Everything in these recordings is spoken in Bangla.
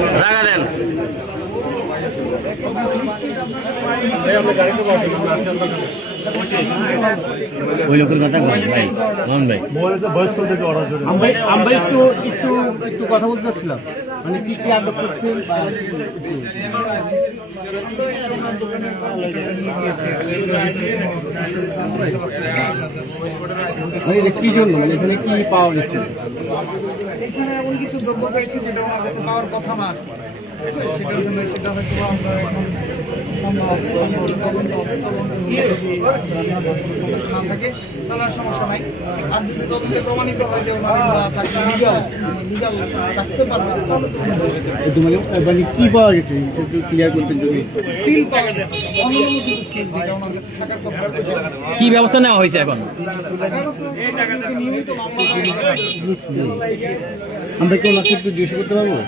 জায়গা দেন। ওই লোকের কথা বলেন ভাই, মোহন ভাই। আমরা একটু একটু একটু কথা বলতে চাচ্ছিলাম, মানে কি কি আটক করছেন মানে কি জন্য, মানে এখানে কি পাওয়া গেছে? এখানে এমন কিছু দ্রব্য পেয়েছি যেটা আমার কাছে পাওয়ার কথা না, সেটার জন্য সেটা হয়তো আমরা এখন না থাকে তাহলে আর সমস্যা নাই। আর যদি তদন্তে প্রমাণিত হয় যে ওনারা তাকে লিগাল রাখতে পারবে, মানে কি পাওয়া গেছে ক্লিয়ার করতে যদি সিল পাওয়া গেছে, অনুমোদিত সিল, যেটা ওনার কাছে থাকার কথা। কি ব্যবস্থা নেওয়া হয়েছে এখন? নিয়মিত মামলা আমরা কি ওনাকে একটু জিজ্ঞেস করতে পারবো?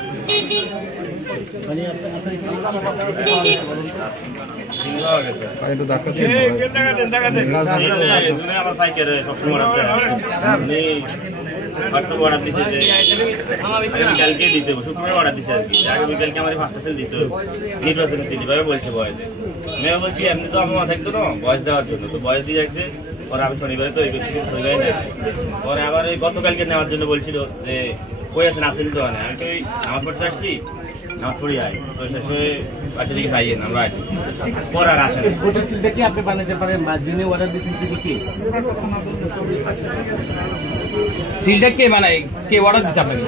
কালকে দিতে হবে, শুক্রবার অর্ডার দিচ্ছে আর কি। আগে বিকালকে আমাদের 5টা সেল দিতে হবে নির্বাচনের সিটি ভাবে বলছে বয়সে। মেয়ে বলছি এমনি তো আমার থাকতো না বয়স দেওয়ার জন্য, তো বয়স দিয়ে যাচ্ছে। পরে আমি শনিবারে তৈরি করছি, শনিবারে নেয়। পরে আবার এই গতকালকে নেওয়ার জন্য বলছিল যে কই আছেন, আসেন তো। আমি তো ওই নামাজ পড়তে আসছি, নামাজ পড়ি আয় তো শেষ হয়ে বাচ্চা দিকে চাইয়েন আমরা আসছি, পরে আর আসেন। সিলটা কি আপনি বানাতে পারেন বা যিনি অর্ডার দিয়েছেন তিনি কি? সিলটা কে বানায়, কে অর্ডার দিচ্ছে আপনাকে?